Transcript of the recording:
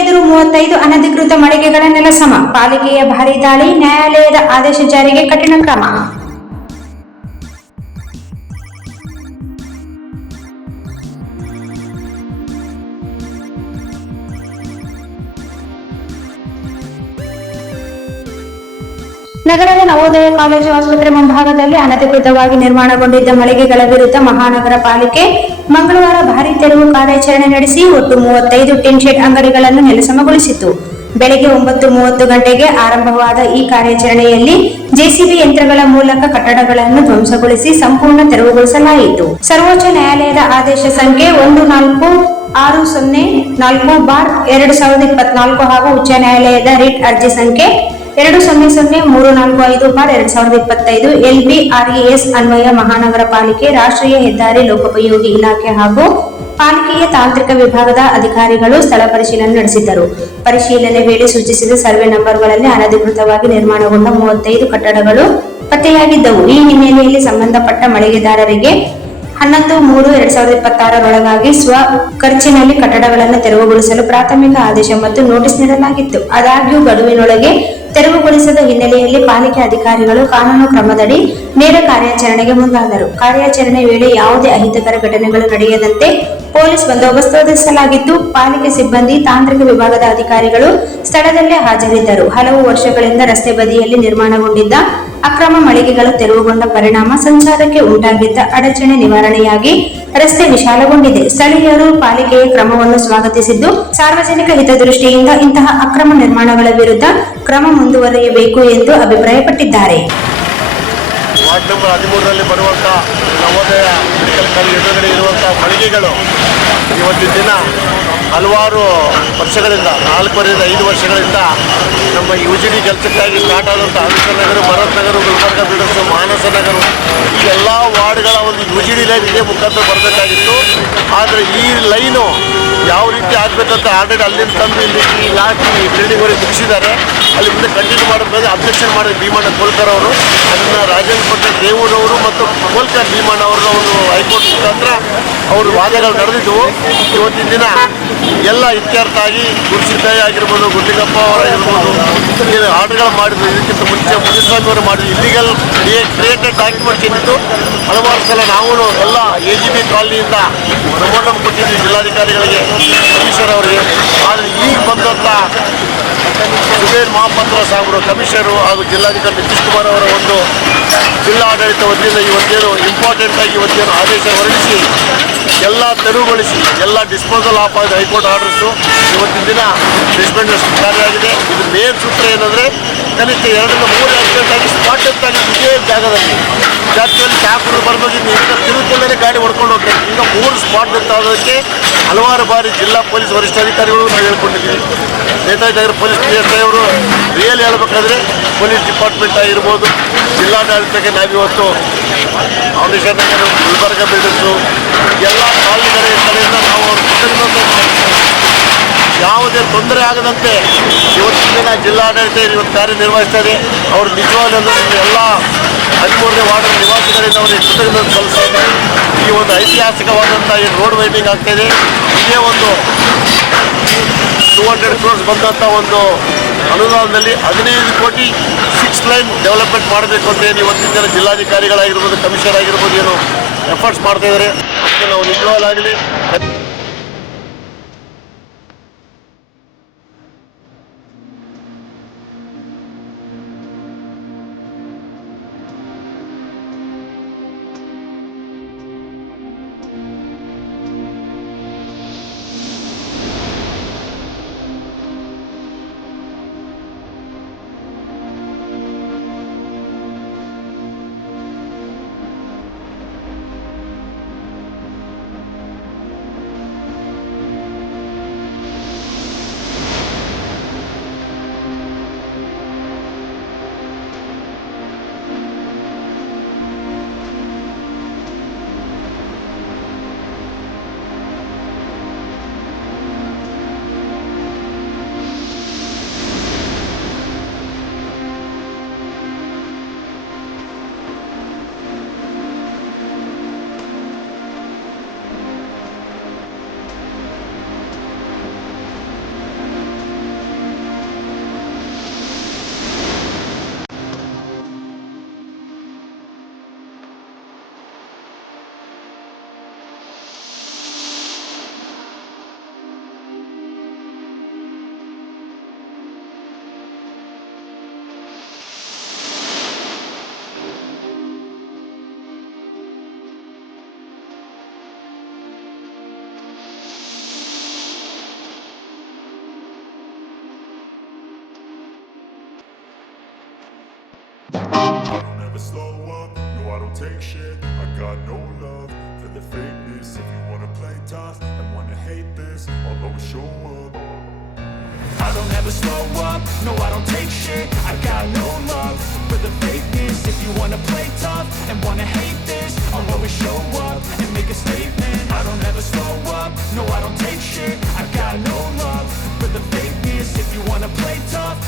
ಎದುರು 35 ಅನಧಿಕೃತ ಮಳಿಗೆಗಳ ನೆಲಸಮ. ಪಾಲಿಕೆಯ ಭಾರೀ ದಾಳಿ, ನ್ಯಾಯಾಲಯದ ಆದೇಶ ಜಾರಿಗೆ ಕಠಿಣ ಕ್ರಮ. ನಗರದ ನವೋದಯ ಕಾಲೇಜು ಆಸ್ಪತ್ರೆ ಮುಂಭಾಗದಲ್ಲಿ ಅನಧಿಕೃತವಾಗಿ ನಿರ್ಮಾಣಗೊಂಡಿದ್ದ ಮಳಿಗೆಗಳ ವಿರುದ್ಧ ಮಹಾನಗರ ಪಾಲಿಕೆ ಮಂಗಳವಾರ ಭಾರೀ ತೆರವು ಕಾರ್ಯಾಚರಣೆ ನಡೆಸಿ ಒಟ್ಟು 35 ಟಿನ್ ಶೆಡ್ ಅಂಗಡಿಗಳನ್ನು ನೆಲಸಮಗೊಳಿಸಿತು. ಬೆಳಗ್ಗೆ 9:30 ಗಂಟೆಗೆ ಆರಂಭವಾದ ಈ ಕಾರ್ಯಾಚರಣೆಯಲ್ಲಿ ಜೆಸಿಬಿ ಯಂತ್ರಗಳ ಮೂಲಕ ಕಟ್ಟಡಗಳನ್ನು ಧ್ವಂಸಗೊಳಿಸಿ ಸಂಪೂರ್ಣ ತೆರವುಗೊಳಿಸಲಾಯಿತು. ಸರ್ವೋಚ್ಚ ನ್ಯಾಯಾಲಯದ ಆದೇಶ ಸಂಖ್ಯೆ 14604/2024 ಹಾಗೂ ಉಚ್ಚ ನ್ಯಾಯಾಲಯದ ರಿಟ್ ಅರ್ಜಿ ಸಂಖ್ಯೆ 200345/2025 LBRES ಅನ್ವಯ ಮಹಾನಗರ ಪಾಲಿಕೆ, ರಾಷ್ಟ್ರೀಯ ಹೆದ್ದಾರಿ ಲೋಕೋಪಯೋಗಿ ಇಲಾಖೆ ಹಾಗೂ ಪಾಲಿಕೆಯ ತಾಂತ್ರಿಕ ವಿಭಾಗದ ಅಧಿಕಾರಿಗಳು ಸ್ಥಳ ಪರಿಶೀಲನೆ ನಡೆಸಿದ್ದರು. ಪರಿಶೀಲನೆ ವೇಳೆ ಸೂಚಿಸಿದ ಸರ್ವೆ ನಂಬರ್ಗಳಲ್ಲಿ ಅನಧಿಕೃತವಾಗಿ ನಿರ್ಮಾಣಗೊಂಡ 35 ಕಟ್ಟಡಗಳು ಪತ್ತೆಯಾಗಿದ್ದವು. ಈ ಹಿನ್ನೆಲೆಯಲ್ಲಿ ಸಂಬಂಧಪಟ್ಟ ಮಳಿಗೆದಾರರಿಗೆ 11/3/2026 ಸ್ವ ಖರ್ಚಿನಲ್ಲಿ ಕಟ್ಟಡಗಳನ್ನು ತೆರವುಗೊಳಿಸಲು ಪ್ರಾಥಮಿಕ ಆದೇಶ ಮತ್ತು ನೋಟಿಸ್ ನೀಡಲಾಗಿತ್ತು. ಆದಾಗ್ಯೂ ಗಡುವಿನೊಳಗೆ ತೆರವುಗೊಳಿಸದ ಹಿನ್ನೆಲೆಯಲ್ಲಿ ಪಾಲಿಕೆ ಅಧಿಕಾರಿಗಳು ಕಾನೂನು ಕ್ರಮದಡಿ ನೇರ ಕಾರ್ಯಾಚರಣೆಗೆ ಮುಂದಾದರು. ಕಾರ್ಯಾಚರಣೆ ವೇಳೆ ಯಾವುದೇ ಅಹಿತಕರ ಘಟನೆಗಳು ನಡೆಯದಂತೆ ಪೊಲೀಸ್ ಬಂದೋಬಸ್ತ್ ಒದಗಿಸಲಾಗಿತ್ತು. ಪಾಲಿಕೆ ಸಿಬ್ಬಂದಿ, ತಾಂತ್ರಿಕ ವಿಭಾಗದ ಅಧಿಕಾರಿಗಳು ಸ್ಥಳದಲ್ಲೇ ಹಾಜರಿದ್ದರು. ಹಲವು ವರ್ಷಗಳಿಂದ ರಸ್ತೆ ಬದಿಯಲ್ಲಿ ನಿರ್ಮಾಣಗೊಂಡಿದ್ದ ಅಕ್ರಮ ಮಳಿಗೆಗಳು ತೆರವುಗೊಂಡ ಪರಿಣಾಮ ಸಂಚಾರಕ್ಕೆ ಉಂಟಾಗಿದ್ದ ಅಡಚಣೆ ನಿವಾರಣೆಯಾಗಿ ರಸ್ತೆ ವಿಶಾಲಗೊಂಡಿದೆ. ಸ್ಥಳೀಯರು ಪಾಲಿಕೆಯ ಕ್ರಮವನ್ನು ಸ್ವಾಗತಿಸಿದ್ದು, ಸಾರ್ವಜನಿಕ ಹಿತದೃಷ್ಟಿಯಿಂದ ಇಂತಹ ಅಕ್ರಮ ನಿರ್ಮಾಣಗಳ ವಿರುದ್ಧ ಕ್ರಮ ಮುಂದುವರಿಯಬೇಕು ಎಂದು ಅಭಿಪ್ರಾಯಪಟ್ಟಿದ್ದಾರೆ. ವಾರ್ಡ್ ನಂಬರ್ 13ರಲ್ಲಿ ಬರುವಂಥ ನವೋದಯ ಮೆಡಿಕಲ್ ಕಾಲೇಜ್ ಎದುರುಗಡೆ ಇರುವಂಥ ಮಳಿಗೆಗಳು ಇವತ್ತಿನ ದಿನ ಹಲವಾರು ವರ್ಷಗಳಿಂದ 4ರಿಂದ 5 ವರ್ಷಗಳಿಂದ ನಮ್ಮ UGD ಕೆಲಸಕ್ಕಾಗಿ ಸ್ಟಾರ್ಟ್ ಆದಂಥ ಹಂಸನಗರ, ಭರತ್ ನಗರ, ಗುಲ್ಬರ್ಗ ಬಿಡಸು, ಮಾನಸ ನಗರ ಈ ಎಲ್ಲ ವಾರ್ಡ್ಗಳ ಒಂದು UGD ಲೈನ್ ಇದೇ ಮುಖಾಂತರ ಬರಬೇಕಾಗಿತ್ತು. ಆದರೆ ಈ ಲೈನು ಯಾವ ರೀತಿ ಆಗಬೇಕಂತ ಆಲ್ರೆಡಿ ಅಲ್ಲಿಂದ ತಂದು ಇಲ್ಲಿ ಲಾಸ್ಟ್ ಬಿಲ್ಡಿಂಗ್ವರೆಗೆ ಮುಗಿಸಿದ್ದಾರೆ. ಅಲ್ಲಿ ಮುಂದೆ ಕಂಟಿನ್ಯೂ ಮಾಡೋದು ಅಬ್ಜೆಕ್ಷನ್ ಮಾಡಿದ ಭೀಮಣ್ಣ ಕೋಲ್ಕರ್ ಅವರು, ಅದನ್ನು ರಾಜೇಂದ್ರ ಪಟೇಲ್ ದೇವೂರವರು ಮತ್ತು ಕೋಲ್ಕರ್ ಭೀಮಣ್ಣ ಅವರ ಒಂದು ಹೈಕೋರ್ಟ್ ಮುಖಾಂತರ ಅವರು ವಾದಗಳು ನಡೆದಿದ್ದವು. ಇವತ್ತಿನ ದಿನ ಎಲ್ಲ ಇತ್ಯರ್ಥ ಆಗಿ ಗುರುಸಿದ್ದಯ್ಯ ಆಗಿರ್ಬೋದು, ಗುಂಡಿಗಪ್ಪ ಅವರಾಗಿರ್ಬೋದು, ಆರ್ಡರ್ಗಳು ಮಾಡಿದ್ರು. ಇದಕ್ಕಿಂತ ಮುಂಚೆ ಮುನಿಸ್ವಾಮಿ ಅವರು ಮಾಡಿದ್ರು. ಇಲ್ಲಿಗಲ್ ಕ್ರಿಯೇಟೆಡ್ ಡಾಕ್ಯುಮೆಂಟ್ಸ್ ಏನಿತ್ತು ಹಲವಾರು ಸಲ ನಾವು ಎಲ್ಲ AGB ಕಾಲನಿಯಿಂದ ಪ್ರಮೋಟಮ್ ಕೊಟ್ಟಿದ್ವಿ ಜಿಲ್ಲಾಧಿಕಾರಿಗಳಿಗೆ, ಕಮಿಷನರ್ ಅವರಿಗೆ. ಆದರೆ ಈಗ ಬಂದಂಥ ಸುಬೇರ್ ಮಹಾಪಾತ್ರ ಸಾಹೇಬರು, ಕಮಿಷನರು ಹಾಗೂ ಜಿಲ್ಲಾಧಿಕಾರಿ ನಿತೀಶ್ ಕುಮಾರ್ ಅವರ ಒಂದು ಜಿಲ್ಲಾ ಆಡಳಿತ ವತಿಯಿಂದ ಇವತ್ತೇನು ಇಂಪಾರ್ಟೆಂಟಾಗಿ ಇವತ್ತೇನು ಆದೇಶ ಹೊರಡಿಸಿ ಎಲ್ಲ ತೆರವುಗೊಳಿಸಿ ಎಲ್ಲ ಡಿಸ್ಪೋಸಲ್ ಆಫ್ ಆಗಿದೆ ಹೈಕೋರ್ಟ್ ಆರ್ಡರ್ಸು. ಇವತ್ತಿನ ದಿನ ಡಿಸ್ಪೆಂಡರ್ಸ್ ಕಾರ್ಯವಾಗಿದೆ. ಇದು ಮೇನ್ ಸೂತ್ರ ಏನಂದರೆ ಕನಿಷ್ಠ 2ರಿಂದ 3 ಆಕ್ಸಿಡೆಂಟ್ ಆಗಿ ಸ್ಪಾಟ್ ಡೆತ್ ಆಗಿದ್ದು ಇದೇ ಜಾಗದಲ್ಲಿ. ಜಾತಿಯಲ್ಲಿ ಚಾಕುರು ಬರ್ಬೋದು, ಈಗ ತಿರುಗಿಕೊಳ್ಳೇ ಗಾಡಿ ಹೊಡ್ಕೊಂಡು ಹೋಗ್ತಾರೆ. ಈಗ 3 ಸ್ಪಾಟ್ ಡೆತ್ ಆಗೋದಕ್ಕೆ ಹಲವಾರು ಬಾರಿ ಜಿಲ್ಲಾ ಪೊಲೀಸ್ ವರಿಷ್ಠಾಧಿಕಾರಿಗಳು ನಾವು ಹೇಳ್ಕೊಂಡಿದ್ದೀವಿ. ನೇತಾಜಿ ನಗರ ಪೊಲೀಸ್ PSI ಅವರು ರಿಯಲ್ ಹೇಳ್ಬೇಕಾದ್ರೆ ಪೊಲೀಸ್ ಡಿಪಾರ್ಟ್ಮೆಂಟ್ ಆಗಿರ್ಬೋದು, ಜಿಲ್ಲಾಡಳಿತಕ್ಕೆ ನಾವಿವತ್ತು ಫೌಂಡೇಶನ್ ನಗರ, ಗುಲ್ಬರ್ಗ ಬಿಲ್ಡರ್ಸು ಎಲ್ಲ ಕಾಲನಿಗಳ ಕಡೆಯಿಂದ ನಾವು ಯಾವುದೇ ತೊಂದರೆ ಆಗದಂತೆ ಇವತ್ತಿನ ದಿನ ಜಿಲ್ಲಾಡಳಿತ ಇವತ್ತು ಕಾರ್ಯನಿರ್ವಹಿಸ್ತಾ ಇದೆ. ಅವರು ನಿಜವಾಗ್ಲೂ ಎಲ್ಲ 13ನೇ ವಾರ್ಡ್ ನಿವಾಸಿಗಳಿಂದ ಅವರಿಗೆ ಕೃತಜ್ಞತೆ ಸಲ್ಲಿಸ್ತಾ ಇದ್ದಾರೆ. ಈ ಒಂದು ಐತಿಹಾಸಿಕವಾದಂಥ ಏನು ರೋಡ್ ವೈಂಡಿಂಗ್ ಆಗ್ತಾಯಿದೆ, ಇದೇ ಒಂದು 200 crores ಬಂದಂಥ ಒಂದು ಅನುದಾನದಲ್ಲಿ 15 ಕೋಟಿ 6 ಲೈನ್ ಡೆವಲಪ್ಮೆಂಟ್ ಮಾಡಬೇಕು ಅಂತ ಏನು ಇವತ್ತಿನ ದಿನ ಜಿಲ್ಲಾಧಿಕಾರಿಗಳಾಗಿರ್ಬೋದು, ಕಮಿಷನರ್ ಆಗಿರ್ಬೋದು ಏನು ಎಫರ್ಟ್ಸ್ ಮಾಡ್ತಾಯಿದ್ದಾರೆ. ಅದಕ್ಕೆ ನಾವು ನಿಜವಾಗಲಿ I don't ever slow up, no I don't take shit. I got no love for the fakeness. If you wanna play tough and wanna hate this, I'll always show up. I don't ever slow up, no I don't take shit. I got no love for the fakeness. If you wanna play tough and wanna hate this, I'll always show up and make a statement. I don't ever slow up, no I don't take shit. I got no love for the fakeness. If you wanna play tough